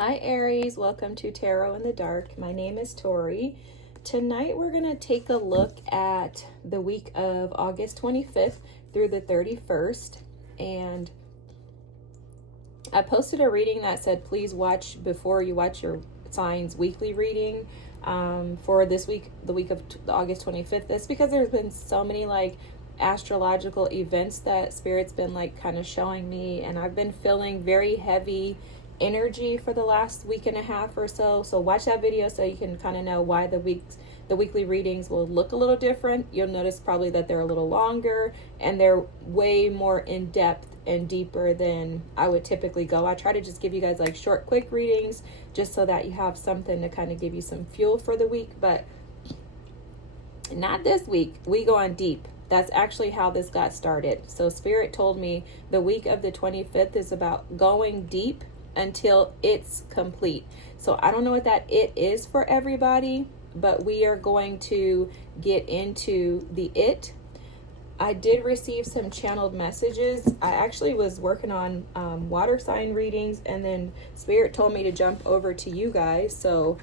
Hi Aries, welcome to Tarot in the Dark. My name is Tori. Tonight we're going to take a look at the week of August 25th through the 31st. And I posted a reading that said please watch before you watch your signs weekly reading for this week, the week of August 25th. That's because there's been so many astrological events that Spirit's been kind of showing me, and I've been feeling very heavy energy for the last week and a half or so. So watch that video so you can kind of know why the weekly readings will look a little different. You'll notice probably that they're a little longer and they're way more in depth and deeper than I would typically go. I try to just give you guys short, quick readings just so that you have something to kind of give you some fuel for the week, but not this week. We go on deep. That's actually how this got started. So Spirit told me the week of the 25th is about going deep until it's complete. So I don't know what that it is for everybody, but we are going to get into the it. I did receive some channeled messages. I actually was working on water sign readings, and then Spirit told me to jump over to you guys. So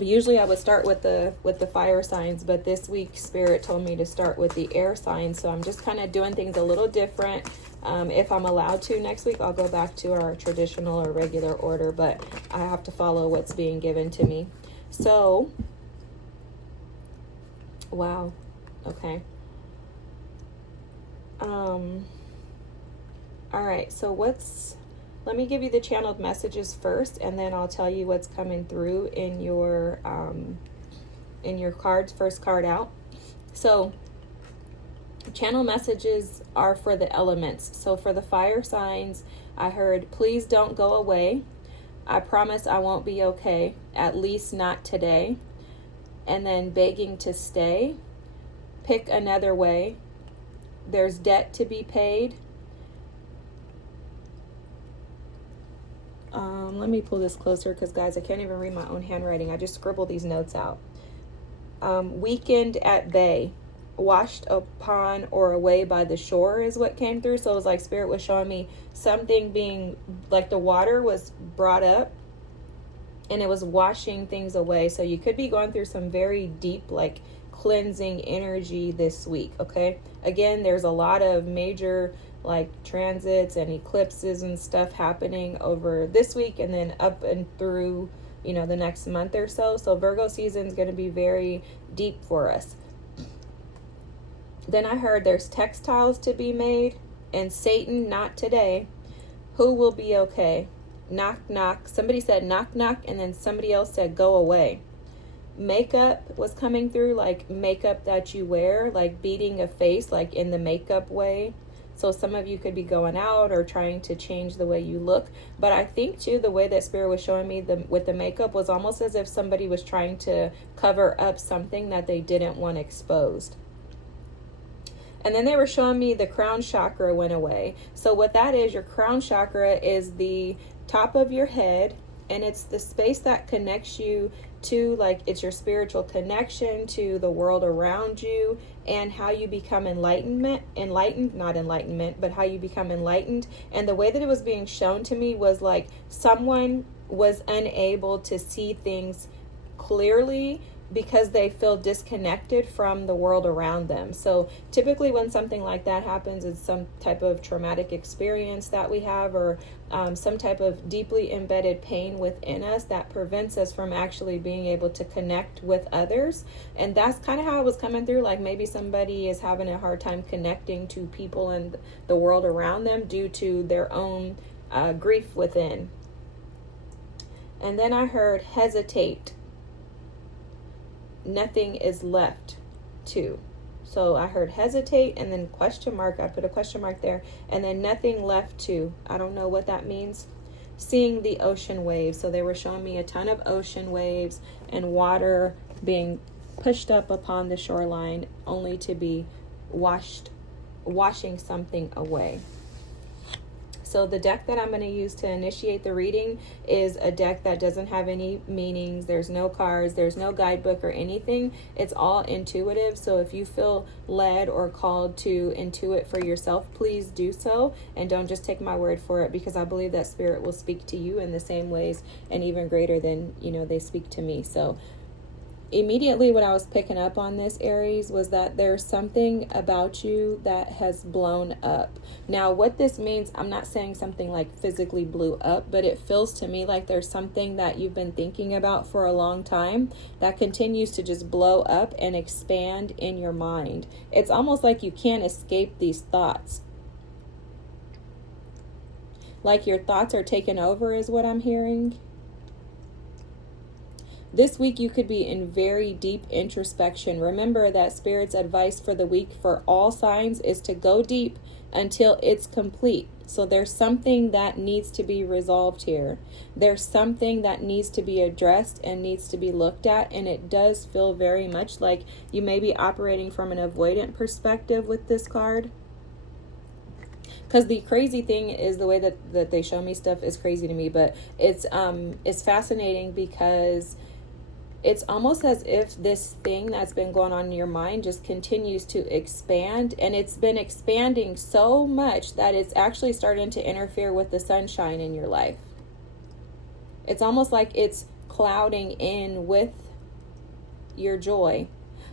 usually I would start with the fire signs, but this week Spirit told me to start with the air signs. So I'm just kind of doing things a little different. If I'm allowed to next week, I'll go back to our traditional or regular order, but I have to follow what's being given to me. So, wow. Okay. All right. So let me give you the channeled messages first, and then I'll tell you what's coming through in your cards, first card out. So channel messages are for the elements. So for the fire signs, I heard, please don't go away. I promise I won't be okay, at least not today. And then begging to stay. Pick another way. There's debt to be paid. Let me pull this closer because, guys, I can't even read my own handwriting. I just scribbled these notes out. Weekend at bay. Washed upon or away by the shore is what came through. So it was like Spirit was showing me something being the water was brought up and it was washing things away. So you could be going through some very deep cleansing energy this week. Okay, again, there's a lot of major transits and eclipses and stuff happening over this week and then up and through the next month or so. So Virgo season is going to be very deep for us. Then I heard there's textiles to be made, and Satan, not today. Who will be okay? Knock, knock. Somebody said knock, knock, and then somebody else said go away. Makeup was coming through, makeup that you wear, beating a face, in the makeup way. So some of you could be going out or trying to change the way you look. But I think, too, the way that Spirit was showing me with the makeup was almost as if somebody was trying to cover up something that they didn't want exposed. And then they were showing me the crown chakra went away. So what that is, your crown chakra is the top of your head, and it's the space that connects you to, it's your spiritual connection to the world around you and how you become but how you become enlightened. And the way that it was being shown to me was someone was unable to see things clearly because they feel disconnected from the world around them. So typically when something like that happens, it's some type of traumatic experience that we have, or some type of deeply embedded pain within us that prevents us from actually being able to connect with others. And that's kind of how it was coming through. Maybe somebody is having a hard time connecting to people and the world around them due to their own grief within. And then I heard hesitate. Nothing is left to. So I heard hesitate and then question mark. I put a question mark there, and then nothing left to. I don't know what that means. Seeing the ocean waves. So they were showing me a ton of ocean waves and water being pushed up upon the shoreline only to be washing something away. So the deck that I'm going to use to initiate the reading is a deck that doesn't have any meanings. There's no cards, there's no guidebook or anything. It's all intuitive. So if you feel led or called to intuit for yourself, please do so. And don't just take my word for it, because I believe that spirit will speak to you in the same ways and even greater than, they speak to me. So immediately what I was picking up on this, Aries, was that there's something about you that has blown up. Now, what this means, I'm not saying something like physically blew up, but it feels to me like there's something that you've been thinking about for a long time that continues to just blow up and expand in your mind. It's almost like you can't escape these thoughts. Like your thoughts are taken over is what I'm hearing. This week you could be in very deep introspection. Remember that Spirit's advice for the week for all signs is to go deep until it's complete. So there's something that needs to be resolved here. There's something that needs to be addressed and needs to be looked at. And it does feel very much like you may be operating from an avoidant perspective with this card. Because the crazy thing is the way that they show me stuff is crazy to me. But it's fascinating because it's almost as if this thing that's been going on in your mind just continues to expand, and it's been expanding so much that it's actually starting to interfere with the sunshine in your life. It's almost like it's clouding in with your joy,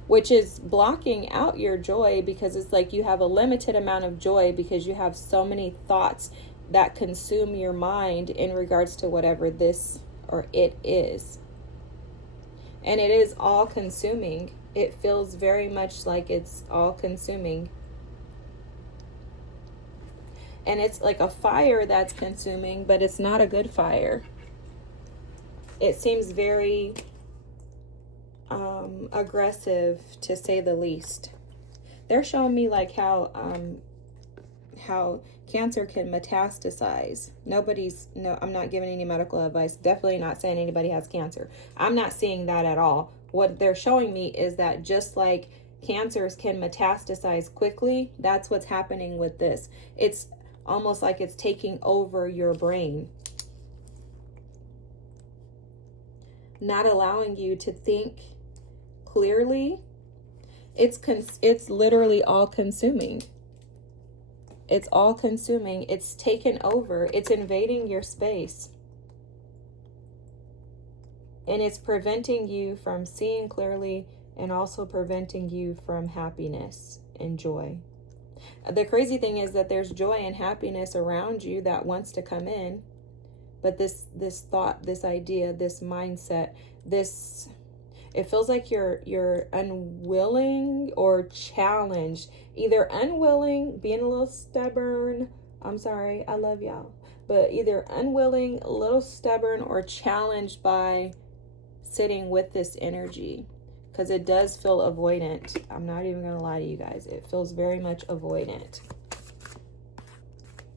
which is blocking out your joy, because it's like you have a limited amount of joy because you have so many thoughts that consume your mind in regards to whatever this or it is. And it is all consuming. It feels very much like it's all consuming. And it's like a fire that's consuming, but it's not a good fire. It seems very aggressive, to say the least. They're showing me like how cancer can metastasize. I'm not giving any medical advice. Definitely not saying anybody has cancer. I'm not seeing that at all. What they're showing me is that just like cancers can metastasize quickly, that's what's happening with this. It's almost like it's taking over your brain, not allowing you to think clearly. It's literally all consuming. It's all consuming. It's taken over. It's invading your space. And it's preventing you from seeing clearly, and also preventing you from happiness and joy. The crazy thing is that there's joy and happiness around you that wants to come in. But this thought, this idea, this mindset, it feels like you're unwilling or challenged. Either unwilling, being a little stubborn. I'm sorry, I love y'all. But either unwilling, a little stubborn, or challenged by sitting with this energy. Because it does feel avoidant. I'm not even going to lie to you guys. It feels very much avoidant.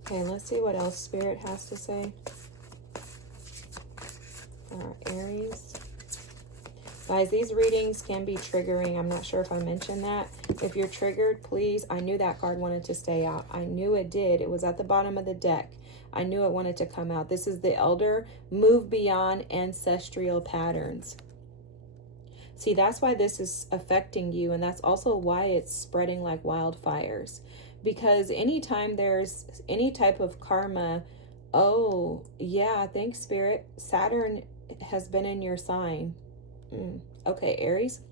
Okay, let's see what else Spirit has to say. Aries. Guys, these readings can be triggering. I'm not sure if I mentioned that. If you're triggered, please. I knew that card wanted to stay out. I knew it did. It was at the bottom of the deck. I knew it wanted to come out. This is the Elder. Move beyond ancestral patterns. See, that's why this is affecting you. And that's also why it's spreading like wildfires. Because anytime there's any type of karma, oh, yeah, thanks, Spirit. Saturn has been in your sign. Okay, Aries,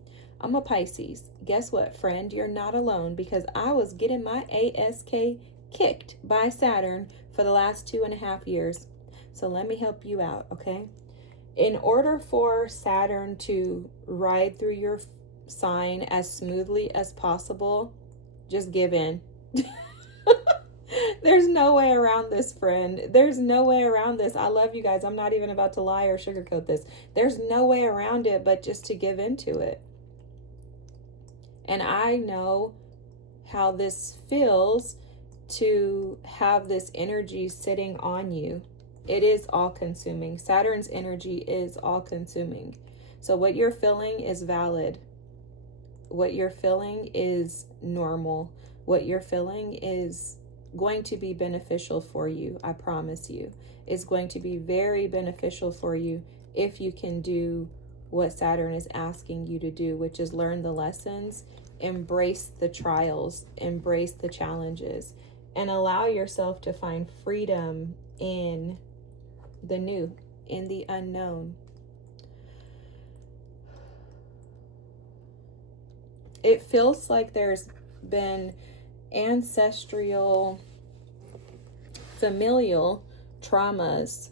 I'm a Pisces. Guess what, friend? You're not alone, because I was getting my ASK kicked by Saturn for the last 2.5 years. So let me help you out, okay? In order for Saturn to ride through your sign as smoothly as possible, just give in. There's no way around this, friend. There's no way around this. I love you guys. I'm not even about to lie or sugarcoat this. There's no way around it but just to give into it. And I know how this feels to have this energy sitting on you. It is all consuming. Saturn's energy is all consuming. So what you're feeling is valid. What you're feeling is normal. What you're feeling is going to be beneficial for you. I promise you. It's going to be very beneficial for you if you can do what Saturn is asking you to do, which is learn the lessons, embrace the trials, embrace the challenges, and allow yourself to find freedom in the new, in the unknown. It feels like there's been ancestral, familial traumas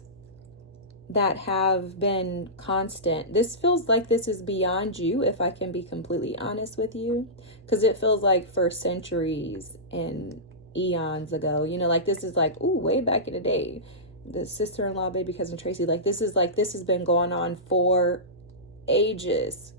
that have been constant. This feels like this is beyond you, if I can be completely honest with you, because it feels like for centuries and eons ago, you know, like this is like, ooh, way back in the day, the sister-in-law, baby cousin Tracy, like this has been going on for ages.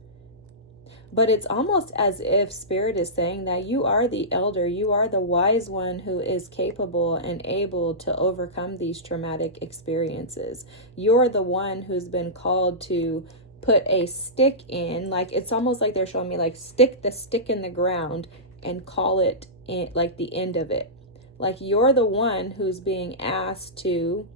But it's almost as if Spirit is saying that you are the elder, you are the wise one who is capable and able to overcome these traumatic experiences. You're the one who's been called to put a stick in, like it's almost like they're showing me like stick the stick in the ground and call it in, like the end of it. Like you're the one who's being asked to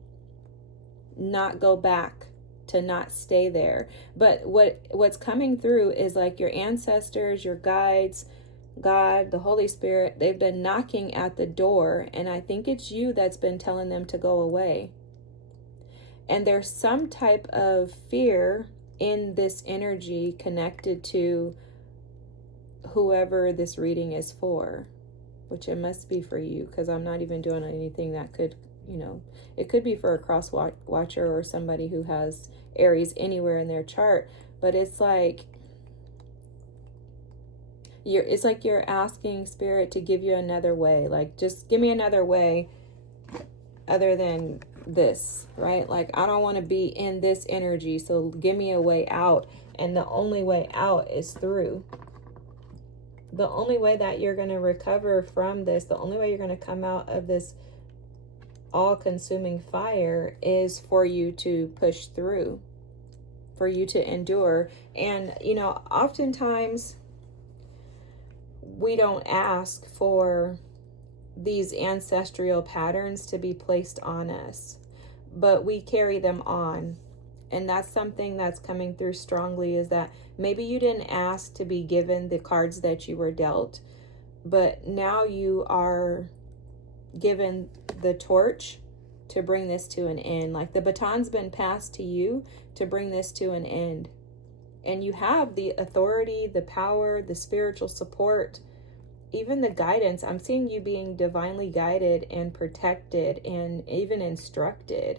not go back, to not stay there. But what's coming through is like your ancestors, your guides, God, the Holy Spirit, they've been knocking at the door, and I think it's you that's been telling them to go away. And there's some type of fear in this energy connected to whoever this reading is for, which it must be for you, because I'm not even doing anything that could, you know, it could be for a cross watcher or somebody who has Aries anywhere in their chart. But it's like you're asking Spirit to give you another way. Like, just give me another way other than this, right? Like, I don't want to be in this energy, so give me a way out. And the only way out is through. The only way that you're going to recover from this, the only way you're going to come out of this all-consuming fire is for you to push through, for you to endure. And, you know, oftentimes we don't ask for these ancestral patterns to be placed on us, but we carry them on. And that's something that's coming through strongly, is that maybe you didn't ask to be given the cards that you were dealt, but now you are given the torch to bring this to an end. Like the baton's been passed to you to bring this to an end. And you have the authority, the power, the spiritual support, even the guidance. I'm seeing you being divinely guided and protected and even instructed.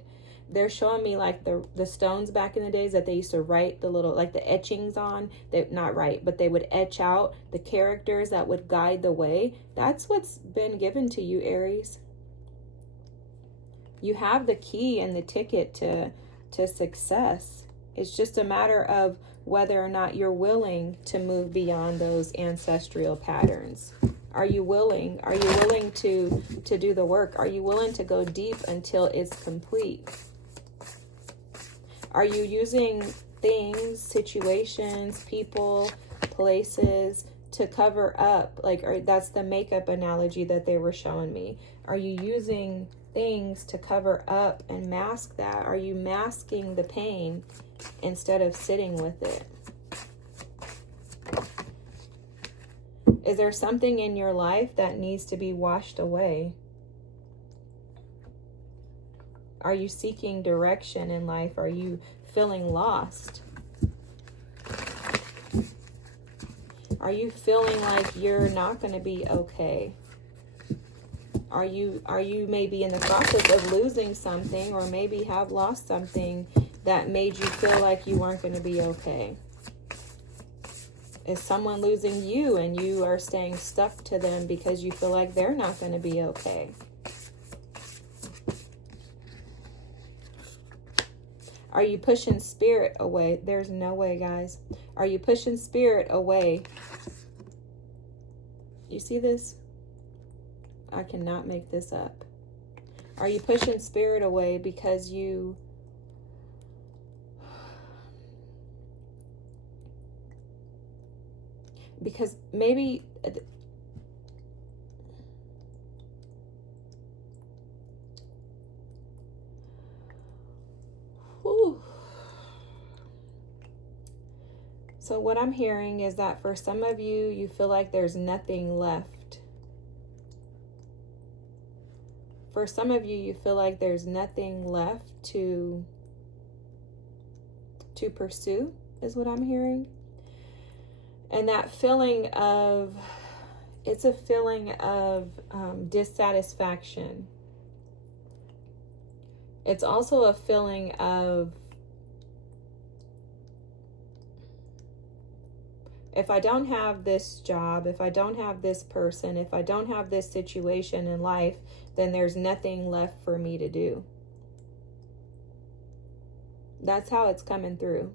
They're showing me like the stones back in the days that they used to write the little, like the etchings on, they not write, but they would etch out the characters that would guide the way. That's what's been given to you, Aries. You have the key and the ticket to success. It's just a matter of whether or not you're willing to move beyond those ancestral patterns. Are you willing? Are you willing to do the work? Are you willing to go deep until it's complete? Are you using things, situations, people, places to cover up? Like, that's the makeup analogy that they were showing me. Are you using things to cover up and mask that? Are you masking the pain instead of sitting with it? Is there something in your life that needs to be washed away? Are you seeking direction in life? Are you feeling lost? Are you feeling like you're not going to be okay? Are you maybe in the process of losing something, or maybe have lost something that made you feel like you weren't going to be okay? Is someone losing you and you are staying stuck to them because you feel like they're not going to be okay? Are you pushing spirit away? There's no way, guys. Are you pushing spirit away? You see this? I cannot make this up. Are you pushing spirit away because maybe Whew. So what I'm hearing is that for some of you, you feel like there's nothing left. For some of you, you feel like there's nothing left to pursue, is what I'm hearing. And that feeling of, it's a feeling of dissatisfaction. It's also a feeling of, if I don't have this job, if I don't have this person, if I don't have this situation in life, then there's nothing left for me to do. That's how it's coming through.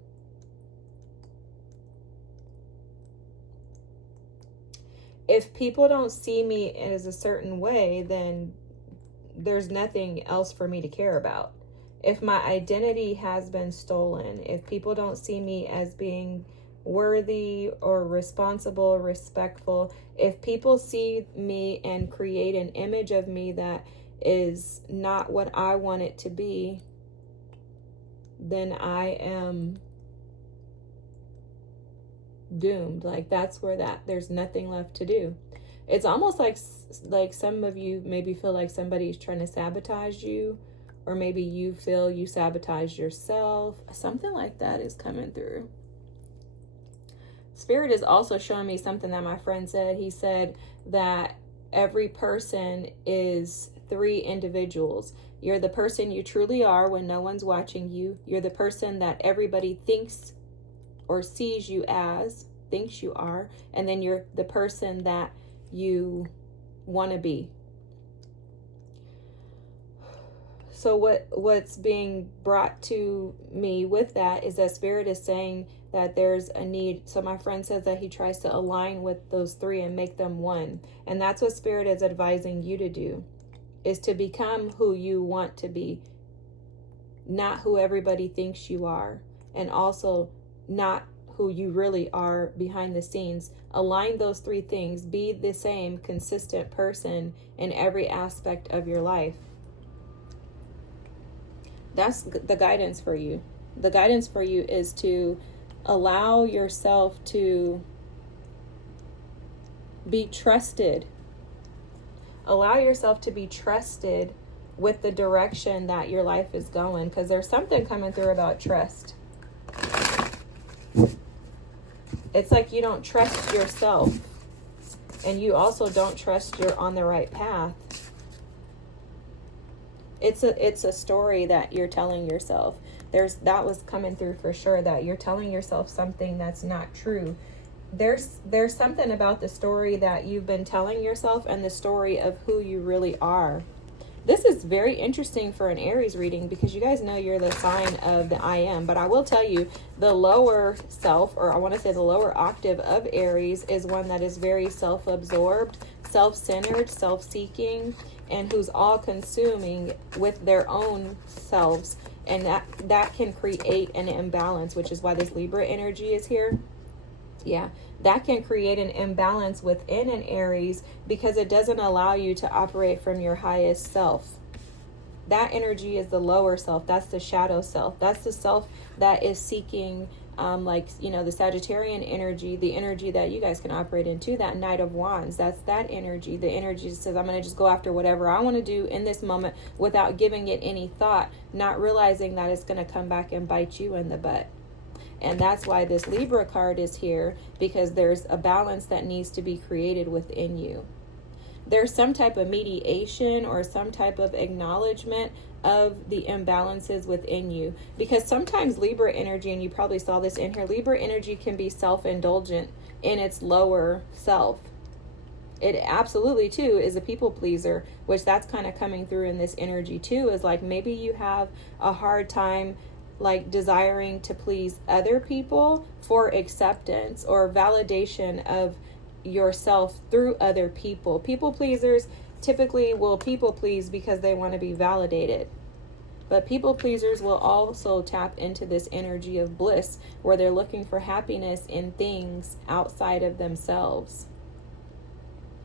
If people don't see me as a certain way, then there's nothing else for me to care about. If my identity has been stolen, if people don't see me as being worthy or responsible or respectful, if people see me and create an image of me that is not what I want it to be, then I am doomed. Like, that's where there's nothing left to do. It's almost like some of you maybe feel like somebody's trying to sabotage you, or maybe you feel you sabotage yourself. Something like that is coming through. Spirit is also showing me something that my friend said. He said that every person is 3 individuals. You're the person you truly are when no one's watching you. You're the person that everybody thinks or sees you as, thinks you are. And then you're the person that you want to be. So what's being brought to me with that is that Spirit is saying that there's a need. So my friend says that he tries to align with those 3 and make them one. And that's what Spirit is advising you to do, is to become who you want to be, not who everybody thinks you are, and also not who you really are behind the scenes. Align those 3 things. Be the same consistent person in every aspect of your life. That's the guidance for you. The guidance for you is to allow yourself to be trusted. Allow yourself to be trusted with the direction that your life is going, because there's something coming through about trust. It's like you don't trust yourself, and you also don't trust you're on the right path. It's a story that you're telling yourself. That was coming through for sure, that you're telling yourself something that's not true. There's something about the story that you've been telling yourself and the story of who you really are. This is very interesting for an Aries reading, because you guys know you're the sign of the I am. But I will tell you, the lower self, or I want to say the lower octave of Aries, is one that is very self-absorbed, self-centered, self-seeking, and who's all-consuming with their own selves. And that can create an imbalance, which is why this Libra energy is here. Yeah, that can create an imbalance within an Aries, because it doesn't allow you to operate from your highest self. That energy is the lower self. That's the shadow self. That's the self that is seeking, the Sagittarian energy, the energy that you guys can operate into, that Knight of Wands. That's that energy. The energy that says, I'm going to just go after whatever I want to do in this moment without giving it any thought, not realizing that it's going to come back and bite you in the butt. And that's why this Libra card is here, because there's a balance that needs to be created within you. There's some type of mediation or some type of acknowledgement of the imbalances within you. Because sometimes Libra energy, and you probably saw this in here, Libra energy can be self-indulgent in its lower self. It absolutely, too, is a people pleaser, which that's kind of coming through in this energy, too, is like maybe you have a hard time like desiring to please other people for acceptance or validation of yourself through other people. People pleasers typically will people please because they want to be validated. But people pleasers will also tap into this energy of bliss, where they're looking for happiness in things outside of themselves.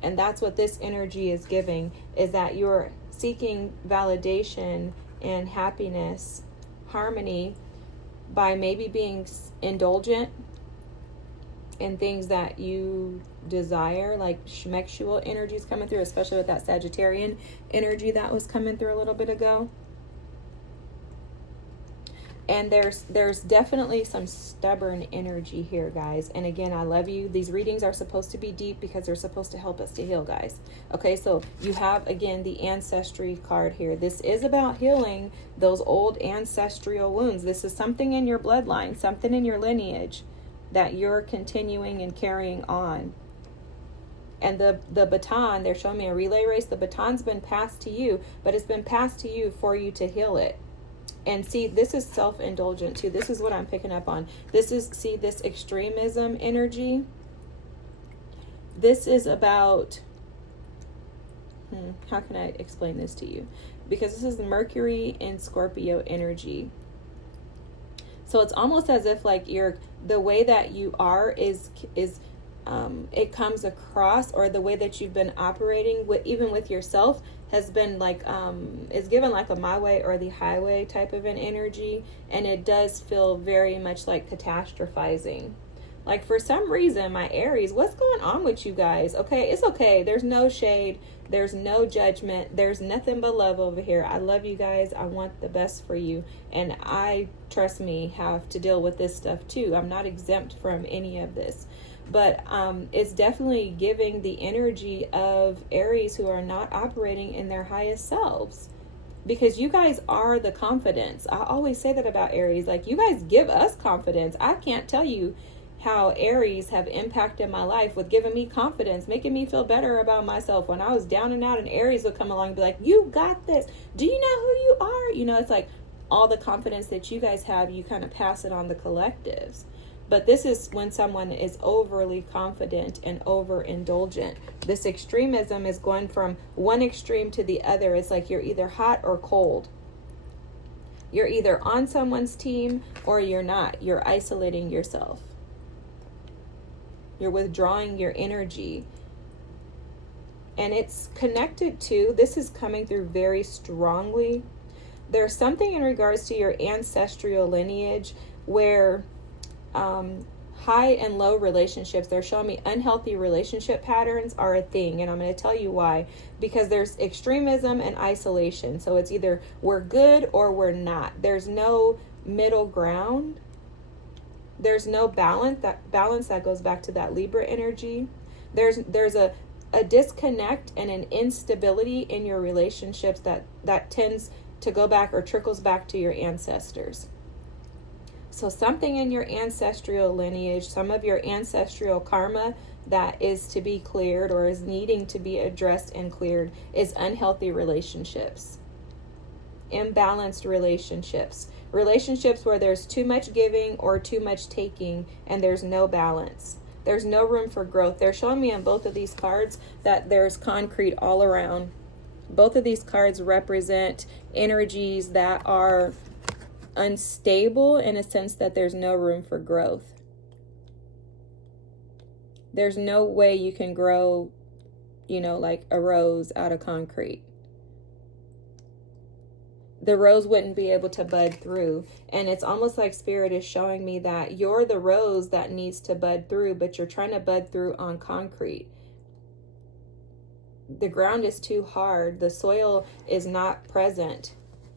And that's what this energy is giving, is that you're seeking validation and happiness, harmony by maybe being indulgent in things that you desire, like schmexual energies coming through, especially with that Sagittarian energy that was coming through a little bit ago. And there's definitely some stubborn energy here, guys. And again, I love you. These readings are supposed to be deep because they're supposed to help us to heal, guys. Okay, so you have, again, the ancestry card here. This is about healing those old ancestral wounds. This is something in your bloodline, something in your lineage that you're continuing and carrying on. And the baton, they're showing me a relay race. The baton's been passed to you, but it's been passed to you for you to heal it. And see, this is self-indulgent too. This is what I'm picking up on. This is, see, this extremism energy. This is about, how can I explain this to you? Because this is Mercury in Scorpio energy. So it's almost as if like the way that you are is it comes across, or the way that you've been operating with, even with yourself, has been like is given like a my way or the highway type of an energy. And it does feel very much like catastrophizing. Like, for some reason, my Aries, what's going on with you guys? Okay, it's okay. There's no shade. There's no judgment. There's nothing but love over here. I love you guys. I want the best for you. And I, trust me, have to deal with this stuff too. I'm not exempt from any of this. But it's definitely giving the energy of Aries who are not operating in their highest selves. Because you guys are the confidence. I always say that about Aries. Like, you guys give us confidence. I can't tell you how Aries have impacted my life with giving me confidence, making me feel better about myself. When I was down and out, and Aries would come along and be like, you got this. Do you know who you are? You know, it's like all the confidence that you guys have, you kind of pass it on the collectives. But this is when someone is overly confident and overindulgent. This extremism is going from one extreme to the other. It's like you're either hot or cold. You're either on someone's team or you're not. You're isolating yourself. You're withdrawing your energy. And it's connected to, this is coming through very strongly. There's something in regards to your ancestral lineage where high and low relationships, they're showing me unhealthy relationship patterns are a thing. And I'm going to tell you why. Because there's extremism and isolation. So it's either we're good or we're not. There's no middle ground. There's no balance. That goes back to that Libra energy. There's a disconnect and an instability in your relationships that tends to go back or trickles back to your ancestors. So something in your ancestral lineage, some of your ancestral karma that is to be cleared or is needing to be addressed and cleared is unhealthy relationships, imbalanced relationships, relationships where there's too much giving or too much taking and there's no balance. There's no room for growth. They're showing me on both of these cards that there's concrete all around. Both of these cards represent energies that are unstable in a sense that there's no room for growth. There's no way you can grow, like a rose out of concrete. The rose wouldn't be able to bud through. And it's almost like Spirit is showing me that you're the rose that needs to bud through, but you're trying to bud through on concrete. The ground is too hard. The soil is not present.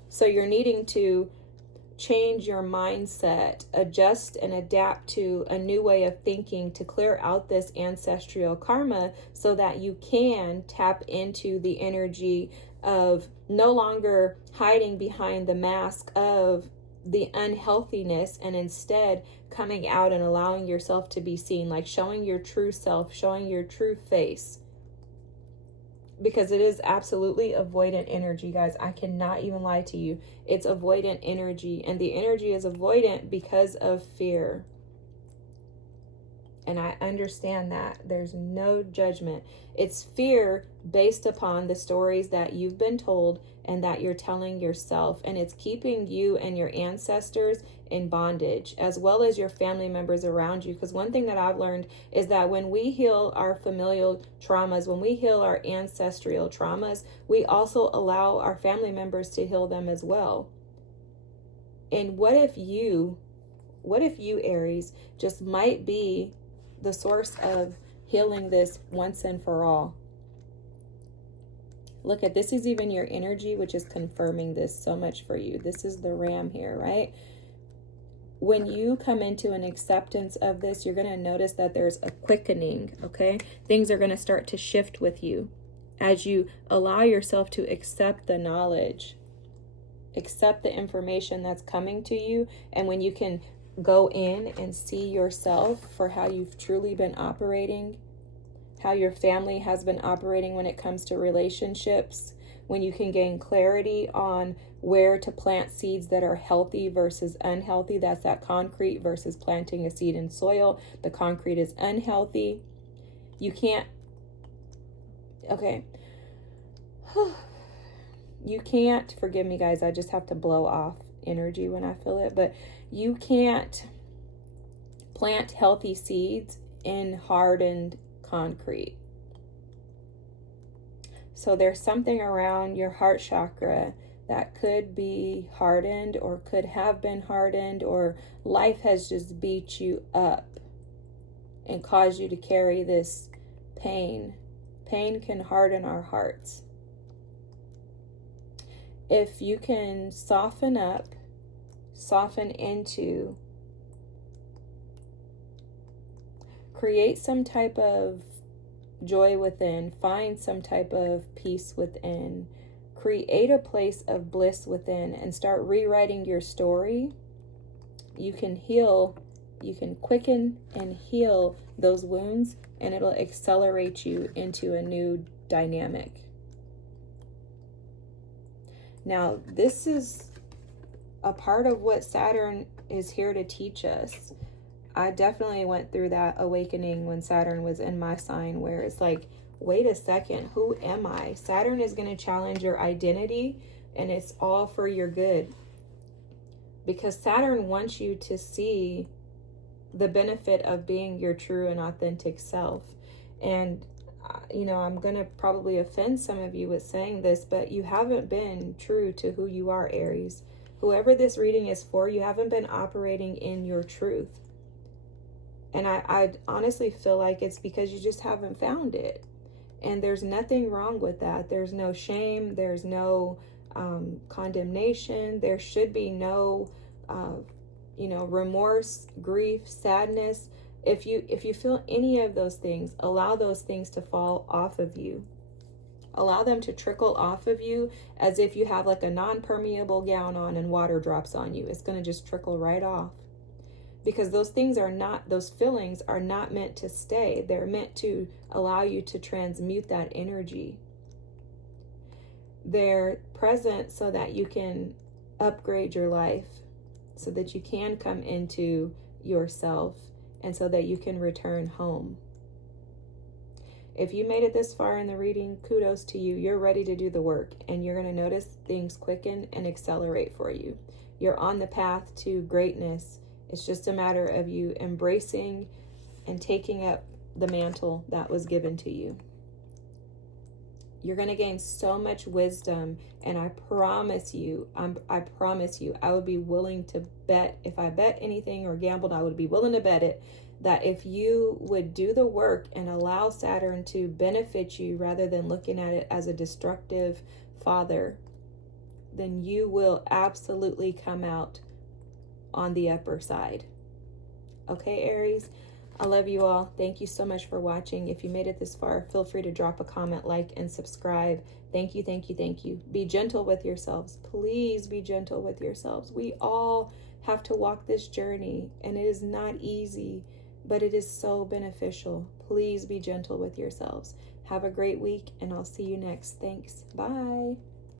So you're needing to change your mindset, adjust and adapt to a new way of thinking to clear out this ancestral karma so that you can tap into the energy of no longer hiding behind the mask of the unhealthiness and instead coming out and allowing yourself to be seen, like showing your true self, showing your true face. Because it is absolutely avoidant energy, guys. I cannot even lie to you. It's avoidant energy. And the energy is avoidant because of fear. And I understand that. There's no judgment. It's fear based upon the stories that you've been told and that you're telling yourself. And it's keeping you and your ancestors in bondage, as well as your family members around you. Because one thing that I've learned is that when we heal our familial traumas, when we heal our ancestral traumas, we also allow our family members to heal them as well. And what if you what if you, Aries, just might be the source of healing this once and for all? Look at this, is even your energy, which is confirming this so much for you. This is the Ram here, right? When you come into an acceptance of this, you're going to notice that there's a quickening, okay? Things are going to start to shift with you as you allow yourself to accept the knowledge, accept the information that's coming to you. And when you can go in and see yourself for how you've truly been operating, how your family has been operating when it comes to relationships, when you can gain clarity on where to plant seeds that are healthy versus unhealthy. That's that concrete versus planting a seed in soil. The concrete is unhealthy. You can't, okay. You can't, forgive me guys, I just have to blow off energy when I feel it, but you can't plant healthy seeds in hardened concrete. So there's something around your heart chakra that could be hardened or could have been hardened, or life has just beat you up and caused you to carry this pain. Pain can harden our hearts. If you can soften up, soften into, create some type of joy within, find some type of peace within, create a place of bliss within, and start rewriting your story, you can heal, you can quicken and heal those wounds, and it'll accelerate you into a new dynamic. Now, this is a part of what Saturn is here to teach us. I definitely went through that awakening when Saturn was in my sign, where it's like, wait a second, who am I? Saturn is going to challenge your identity, and it's all for your good. Because Saturn wants you to see the benefit of being your true and authentic self. And you know, I'm going to probably offend some of you with saying this, but you haven't been true to who you are, Aries. Whoever this reading is for, you haven't been operating in your truth. And I honestly feel like it's because you just haven't found it. And there's nothing wrong with that. There's no shame. There's no condemnation. There should be no, remorse, grief, sadness. If you feel any of those things, allow those things to fall off of you. Allow them to trickle off of you as if you have like a non-permeable gown on and water drops on you. It's going to just trickle right off. Because those feelings are not meant to stay. They're meant to allow you to transmute that energy. They're present so that you can upgrade your life, so that you can come into yourself, and so that you can return home. If you made it this far in the reading, kudos to you. You're ready to do the work, and you're going to notice things quicken and accelerate for you. You're on the path to greatness. It's just a matter of you embracing and taking up the mantle that was given to you. You're going to gain so much wisdom, and I promise you, I would be willing to bet, if I bet anything or gambled, I would be willing to bet it, that if you would do the work and allow Saturn to benefit you rather than looking at it as a destructive father, then you will absolutely come out on the upper side. Okay, Aries? I love you all. Thank you so much for watching. If you made it this far, feel free to drop a comment, like, and subscribe. Thank you, thank you, thank you. Be gentle with yourselves. Please be gentle with yourselves. We all have to walk this journey, and it is not easy, but it is so beneficial. Please be gentle with yourselves. Have a great week, and I'll see you next. Thanks. Bye.